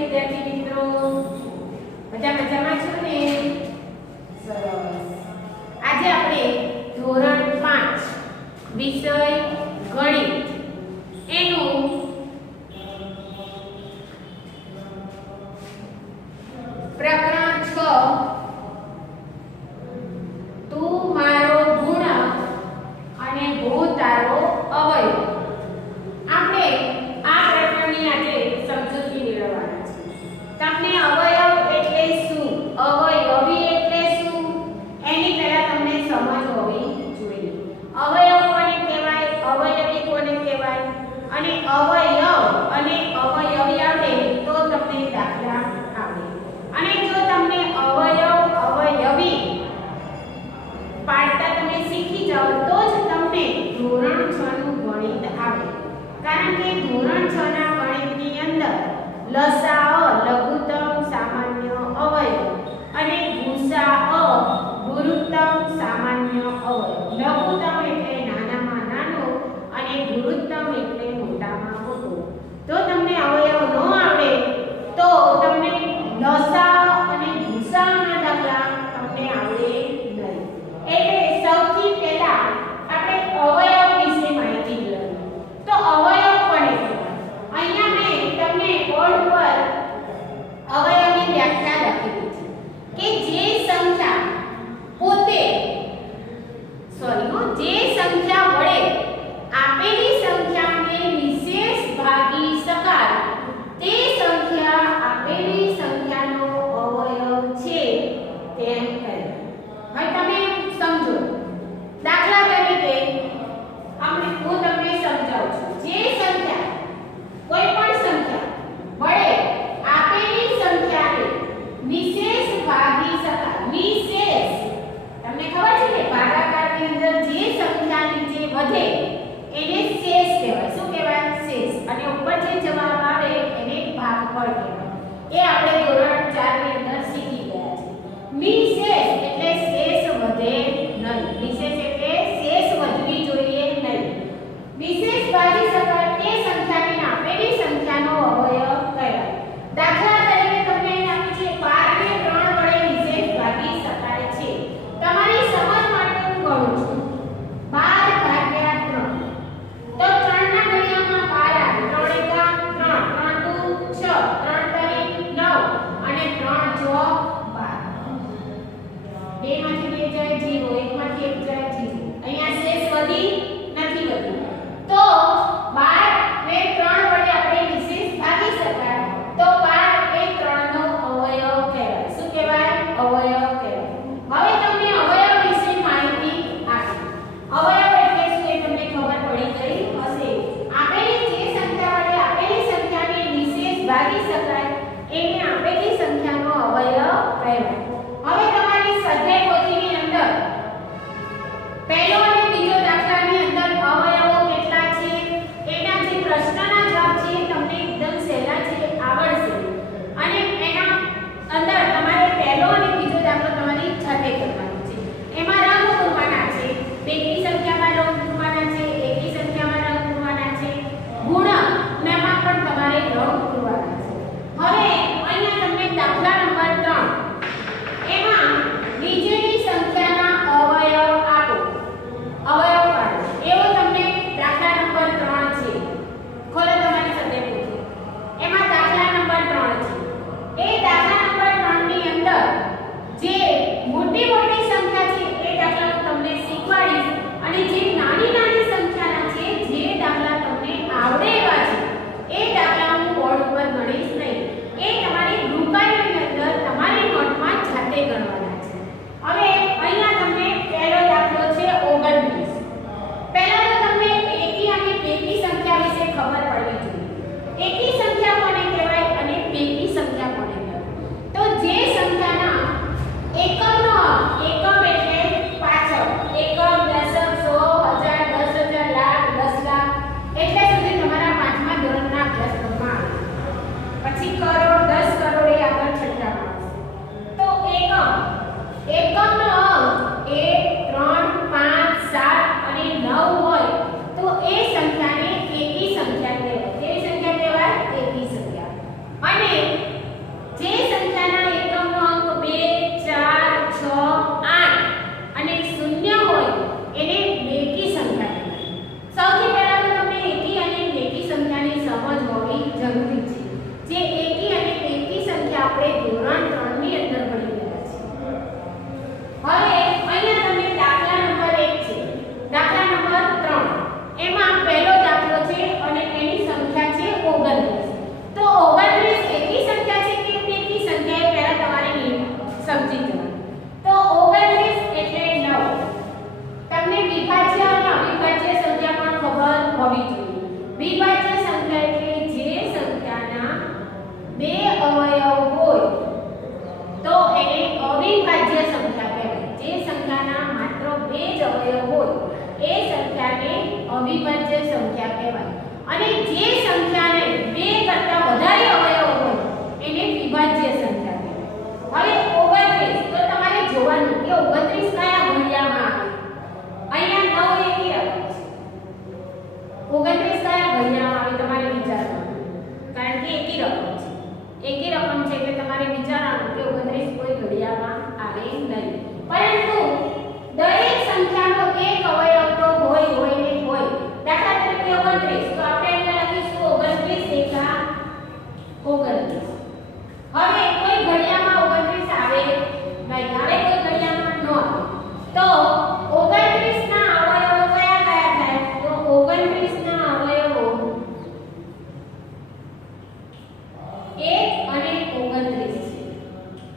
વિદ્યાર્થી મિત્રો મજામાં છો ને? સરસ. આજે આપણે ધોરણ 5 વિષય ગણિત એનું પ્રકરણ 6 તું મારો ગુણ અને હું તારો અવયવ આપણે આ પ્રકરણની આજે સમજૂતી મેળવવાના છે. તમને અવયવ એટલે શું, અવયવી એટલે શું એની પહેલા તમને સમજ હોવી જોઈએ. અવયવ કોને કહેવાય, અવયવી કોને કહેવાય અને અવયવ અને અવયવી આવડે તો તમને દાખલા આવડે. અને જો તમને અવયવ અવયવી પાડતા તમે શીખી જાઓ તો જ તમને ધોરણ 6 નું ગણિત આવે. કારણ કે ધોરણ 6 ના ગણિતની અંદર લસાઅ લઘુત્તમ સામાન્ય અવયવ અને ગુસાઅ ગુરુત્તમ સામાન્ય અવયવ. લઘુત્તમ એટલે નાનામાં નાનો અને ગુરુત્તમ એટલે મોટામાં મોટો. જો તમને અવયવ ન આવડે તો તમને લસાઅ અને ગુસાઅના દાખલા તમને આવડે નહીં. એટલે સૌથી પહેલા આપણે અવયવ વિશે માહિતી મેળવીએ. તો અવયવ કોને કહેવાય? અહીંયા મેં તમને બોર્ડ પર અવયવની વ્યાખ્યા લખેલી છે કે જે સંખ્યા પોતે જે અવિભાજ્ય સંખ્યા કહેવાય. અને જે સંખ્યાને 2 કરતા વધારે અવયવો હોય એને વિભાજ્ય સંખ્યા કહેવાય. હવે 29 તો તમારે જોવાનું કે 29 કયા ઘડિયામાં આવે. અહીંયા 9 એકી રકમ છે. 29 કયા ઘડિયામાં આવે તમારે વિચારવાનું, કારણ કે એકી રકમ છે. એકી રકમ છે એટલે તમારે વિચારવાનું કે 29 કોઈ ઘડિયામાં આવે નહીં. પરંતુ દરેક સંખ્યાનો એક અવયવ તો હોય ને હોય. દાખલા તરીકે 29 તો આપણે અહીંયા લખીશું 29 એકા 29. હવે કોઈ ઘડિયામાં 29 આવે નહીં, આવે કોઈ ઘડિયામાં ન આવે. તો 29 ના અવયવો કયા કયા થાય? તો 29 ના અવયવો 1 અને 29 છે.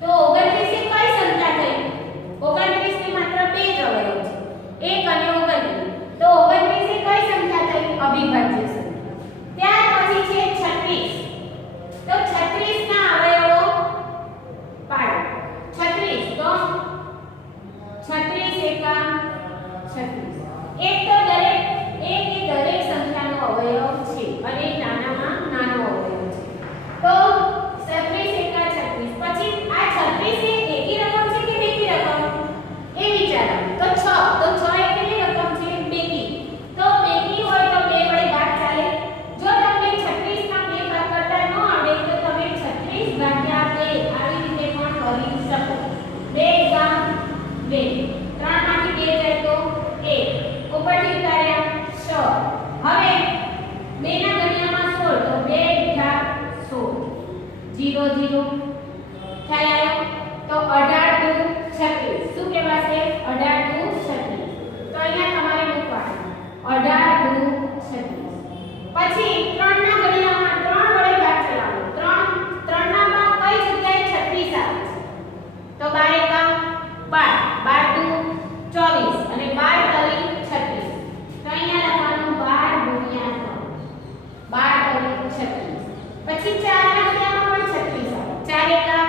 તો 29 એ કઈ સંખ્યા થઈ? 29 ની માત્ર 2 જ અવયવ છે, 1 અને 29. તો 29 એ કઈ સંખ્યા થઈ? અવિભાજ્ય સંખ્યા. ત્યાર પછી છે 36. તો 36 ના અવયવો પાડો. 36 તો 36 એકા 36. એક તો દરેક સંખ્યાનો અવયવ છે અને નાનામાં નાનો અવયવ છે. તો 36 એકા 36. પછી આ 36 એ એકી રકમ છે કે બેકી રકમ એ વિચારવાનું. તો 6 એ કેટલી રકમ છે? બેકી. તો બેકી હોય તો 2 વડે ભાગ ચાલે. જો તમને 36 ના 2 ભાગ કરતા ન આવડે તો તમે 36 ભાગ્યા 2 આવી રીતે પણ કરી શકો. 2 ગા 2, 3 માંથી 2 જાય તો 1, ઉપરથી ઉતાર્યા 6. હવે 2 ના ઘડિયામાં 16 તો 2 × 16 0 0. ખ્યાલ આવ્યો? તો 18 × 36 શું કહેવાશે? 18 × 36. તો અહીંયા તમારે મૂકવાનું 18 × 36. પછી 3 ના ઘડિયામાં 3 વડે ભાગ ચલાવવાનો. 3 ના માં કઈ જગ્યાએ 36 આવે છે? તો 12 એકા 12, 12 × 24 અને 12 × 36. તો અહીંયા લખવાનું 12 × 3, 12 × 36. પછી 4 ના ઘડિયામાં પણ 36 આવે. 4 એકા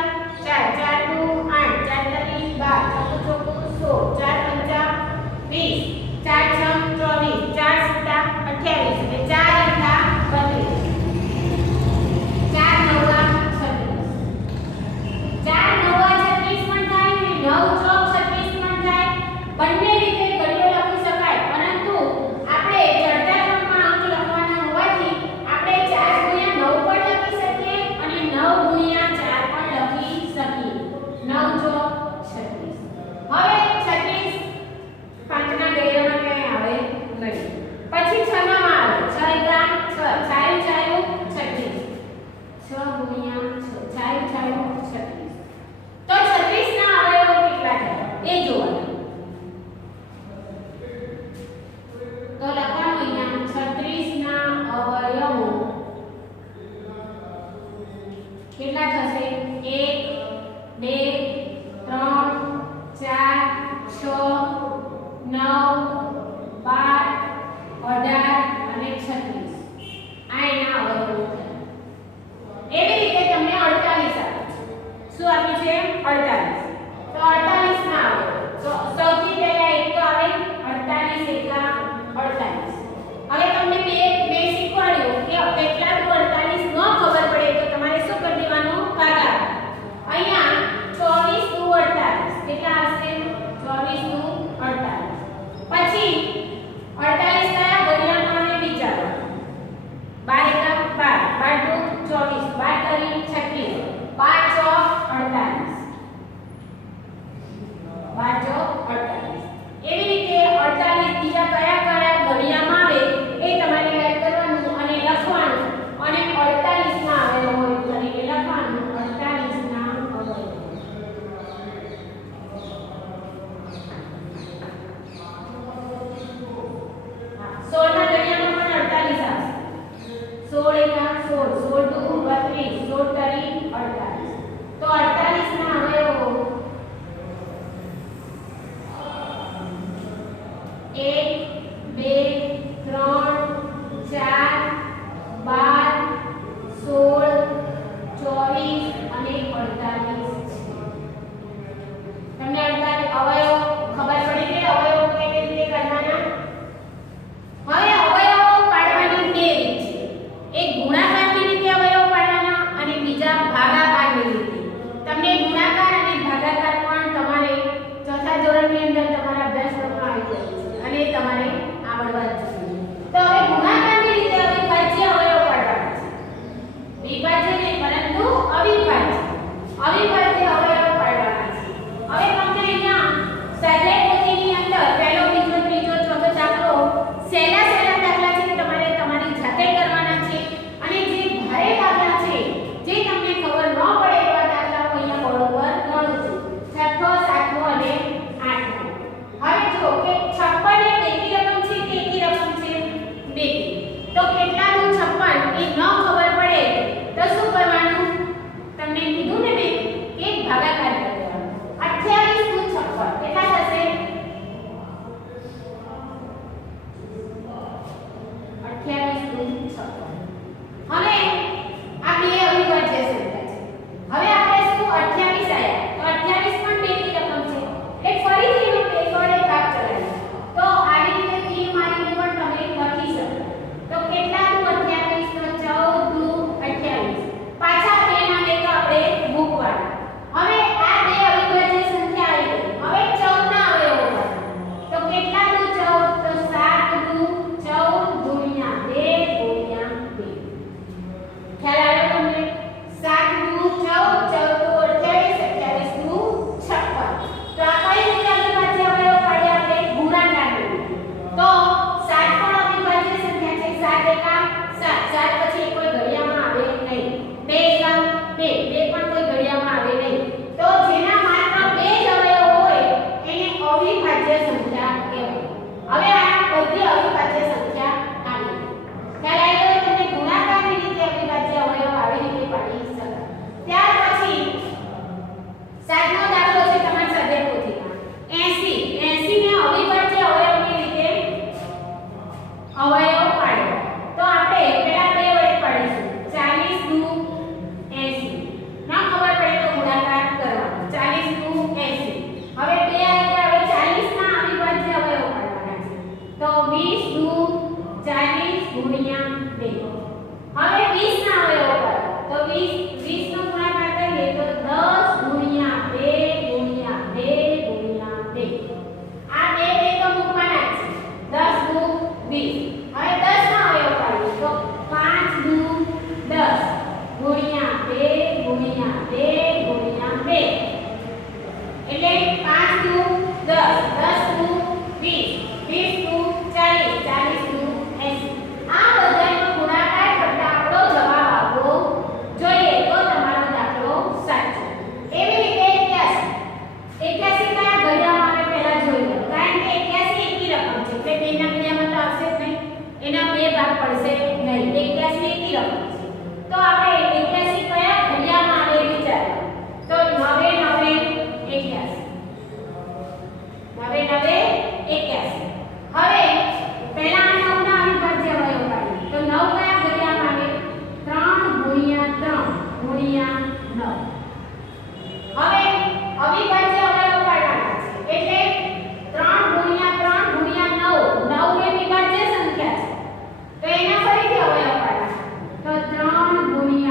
4, 4 × 8, 4 × 12, 4 × 16, 4 × 20, 4 × 24, 4 × 28 અને 4 × 32, 4 × 9 = 36. 4 9 36 પણ થાય ને 9 ચોક 36 પણ થાય. બંને રીતે ઘડિયો લખી શકાય, પરંતુ આપણે ચડતા ક્રમમાં અંક લખવાના હોવાથી આપણે 4 × 9 પણ લખી શકીએ અને 9 × 4 પણ લખી શકીએ. 9 ચોક 36. હવે 36 પાંચના ઘડિયામાં ક્યાંય આવે નહીં. પછી 6 માં આવે 6 એકા 6, 6 છાયું 36. 6 × 6 છાયું 36. તો 36 ના અવયવો કેટલા થાય એ જોવાનું. તો લખવાનું અહીંયા 36 ના અવયવો કેટલા થશે? 1 2 3 4 6 9 12 18 અને 36. આ એના અવયવો થયા. એવી રીતે તમને 48 આપે છે. શું આપ્યું છે? 48. તો 48 ના આવે તો સૌથી પહેલા એક તો આવે 48 એકા 48. હવે તમને બે શીખવાડ્યું કે કેટલા તો 48 ન ખબર પડે તો તમારે શું કરી દેવાનું? ભાગાકાર. અહીંયા 24 × 48 કેટલા હશે? 24 × 48. પછી 48 કયા ઘડિયામાં આવે વિચારવાનું. 12 એકા 12, 12 × 24, 12 × 36, 5 × 48. હવે આ બે અવિભાજ્ય સંખ્યા છે. હવે આપણે શું 28 આયા તો 28 પણ 2 ની રકમ છે. એટલે ફરીથી એનો 2 વડે ભાગ ચલાવીએ. તો આવી રીતે તીર મારીને પણ તમે લખી શકો. તો કેટલા દુ 28 તો 14 દુ 28. પાછા 2 ના 2 તો આપણે મૂકવાના. હવે આ બે અવિભાજ્ય સંખ્યા આવી ગઈ. હવે 14 ના અવયવો કરવાના. તો કેટલા દુ 14 તો 7 દુ 14 ગુણ્યા 2 ગુણ્યા 2. ખ્યાલ આવ્યો તમને? 7 દુ 14 14 દુ 28 28 દુ 56. તો આ કઈ રીતે અવિભાજ્ય અવયવો પાડ્યા આપણે? ગુણાકાર કરીને. તો 7 પણ અવિભાજ્ય સંખ્યા છે. 7 એકા 7 7 પછી કોઈ ઘડિયામાં આવે નહીં. 2 એકા 2 2 પણ કોઈ ઘડિયામાં આવે નહીં. તો જેના માત્ર 2 જ અવયવો હોય એને અવિભાજ્ય સંખ્યા કહેવાય. હવે આ બધી અવિભાજ્ય સંખ્યા આવી ગઈ. ખ્યાલ આવી ગયો તમને? ગુણાકારની રીતે અવિભાજ્ય અવયવ આવી રીતે પાડી શકાય. ત્યાર પછી 7નો દાખલો છે તમારી સ્વાધ્યાય પોથીમાં 80 ને અવિભાજ્ય અવયવની રીતે અવયવ પાડ્યો. તો આપણે પહેલા 2 વડે પાડીશું. 40 દુ 80. ના ખબર પડે તો ગુણાકાર કરવાનો. 40 દુ 80. હવે 2 આવી ગયા. હવે 40 ના અવિભાજ્ય અવયવ પાડવાના છે. તો 20 દુ 40 ગુણ્યા 2. હવે 20 ના અવયવો પાડો. તો 20 નો ગુણાકાર કરીએ તો 10 ગુણ્યા 2 ગુણ્યા 2 ગુણ્યા 2. આ 2 તો મૂકવાના જ છે. 10 દુ 20. હવે 10 ના અવયવ પાડીએ તો 5 દુ 10 ગુણ્યા 2 ગુણ્યા 2 ગુણ્યા 2. એટલે 5 દુ 10 10 દુ 20 20 દુ 40 40 દુ 80. આ બધાનો ગુણાકાર કરતા આપણો જવાબ આવવો જોઈએ. તો તમારો દાખલો સાચો. એવી રીતે 81 કયા ઘડિયામાં આવે પહેલા જોઈ લો. કારણ કે 81 એકી રકમ છે. એટલે બેના ઘડિયામાં તો આવશે જ નહીં. એના બે ભાગ પડશે નહીં. 81 એકી રકમ છે. તો આપણે 81 કયા ઘડિયામાં આવે એ વિચારો. તો 9 9 81 9 9 81. હવે પહેલા આ 9 ના અવિભાજ્ય અવયવ પાડીએ. તો 9 કયા ઘડિયામાં આવે? 3 ગુણ્યા 3 ગુણ્યા 9. હવે અવિભાજ્ય અવયવ પાડવાના છે. એટલે 3 ગુણ્યા 3 ગુણ્યા 9 9 એ વિભાજ્ય સંખ્યા છે. તો એના ફરીથી અવયવ પાડવાના. તો 3 ગુણ્યા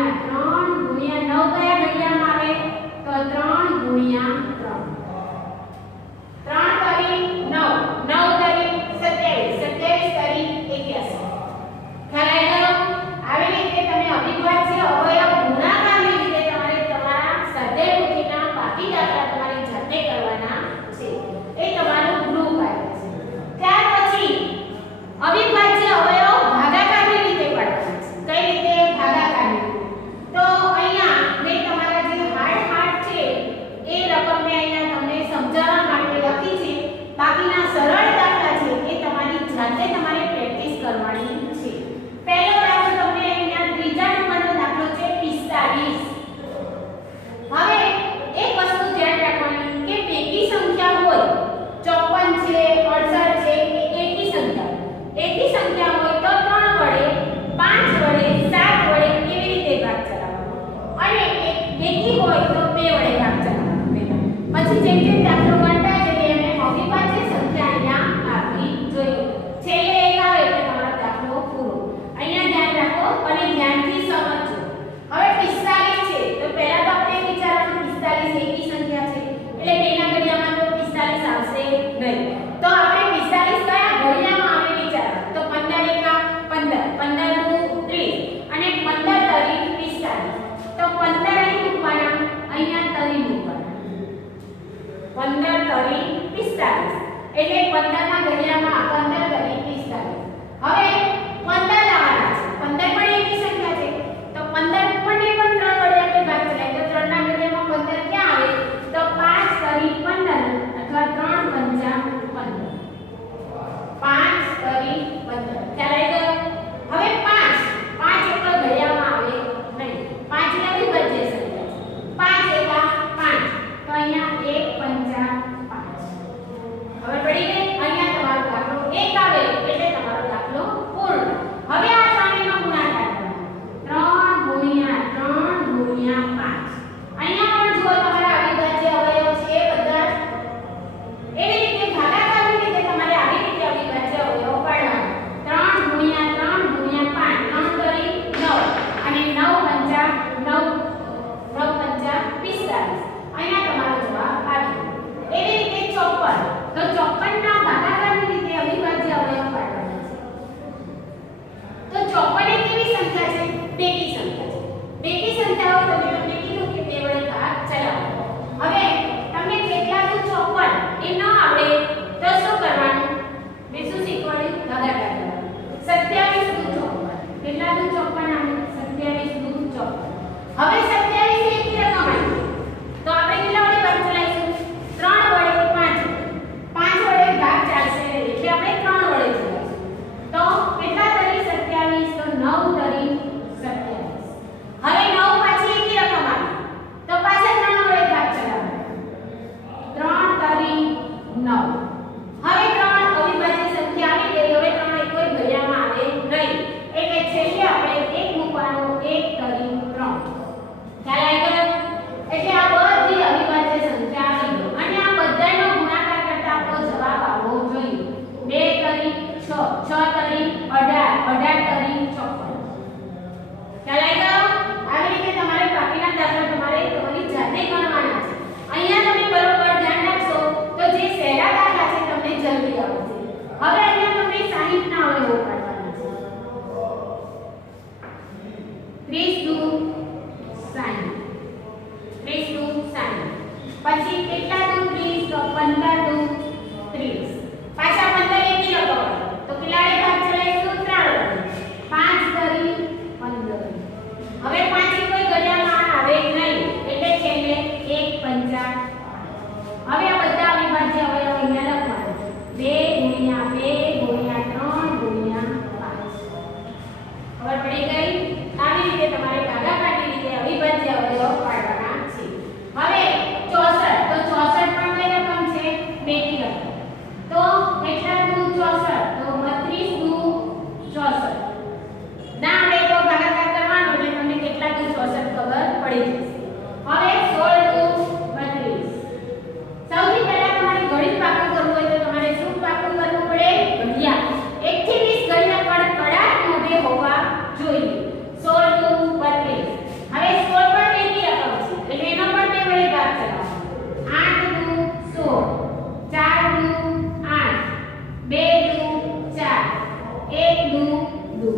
દુ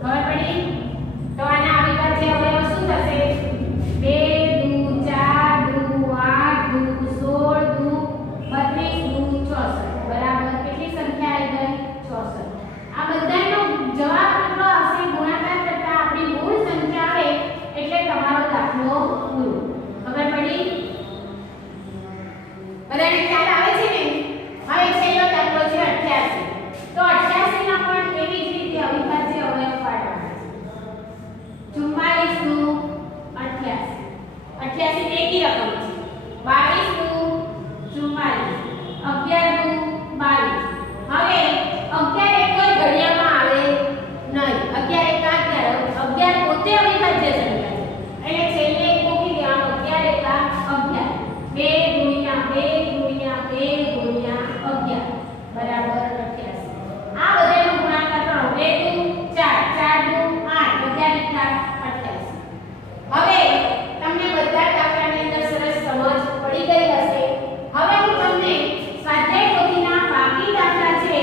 ખબર પડી તો આના અવિભાજ્ય અવયવ શું થશે 2 દુ 4 દુ 8 દુ 16 દુ 32 દુ 64 બરાબર કેટલી સંખ્યા આવી ગઈ 64 આ બધાનો જવાબ કેટલો આવશે ગુણાકાર કરતા આપણી મૂળ સંખ્યા આવે એટલે તમારો દાખલો પૂરો ખબર પડી બધાને ખ્યાલ આવે છે ને હવે છેલ્લો દાખલો છે 88 તો 88 ના પણ એવી જ રીતે અવિભાજ્ય અવયવ પાડવાના છે 44 નું 88 88 એકી રકમ છે 22 નું 44 11 નું 22 હવે 11 એક કોઈ ઘડિયામાં આવે નહીં 11 એક 11 પોતે અવિભાજ્ય સંખ્યા છે એટલે છેલ્લે એક મૂકી દેવાનો 11 એક 11 2 ગુણ્યા 2 ગુણ્યા 2 ગુણ્યા 11 બરાબર 88 આ બધાનો ગુણાકાર કરો 2 દુ 4 4 દુ 8 11 એક 88 હવે તમને બધા દાખલાની અંદર સરસ સમજ પડી ગઈ હશે હવે હું તમને સ્વાધ્યાય પોથીના બાકી દાખલા છે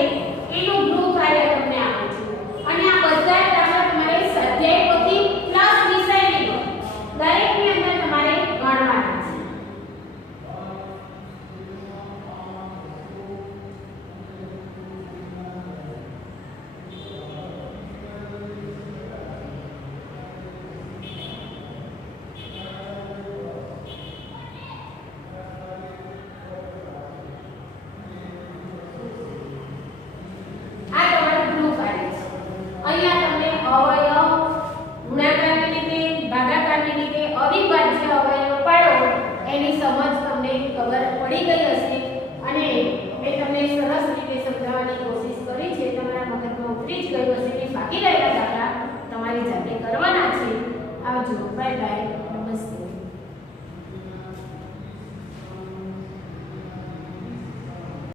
એનું ગૃહ કાર્ય તમને આપું છું અને આ બધા દાખલા તમારે સ્વાધ્યાય પોથી પ્લસ વિષયની દરેકની અંદર તમારે ગણવાના છે અહીંયા તમને અવયવ ગુણાકારની રીતે ભાગાકારની રીતે અવિભાજ્ય અવયવ પાડો એની સમજ તમને ખબર પડી ગઈ હશે અને મેં તમને સરસ રીતે સમજાવવાની કોશિશ કરી છે તમારા મગજમાં ઉતરી જ ગયું હશે કે બાકી રહેલા દાખલા તમારી જાતે કરવાના છે આવજો બાય બાય નમસ્તે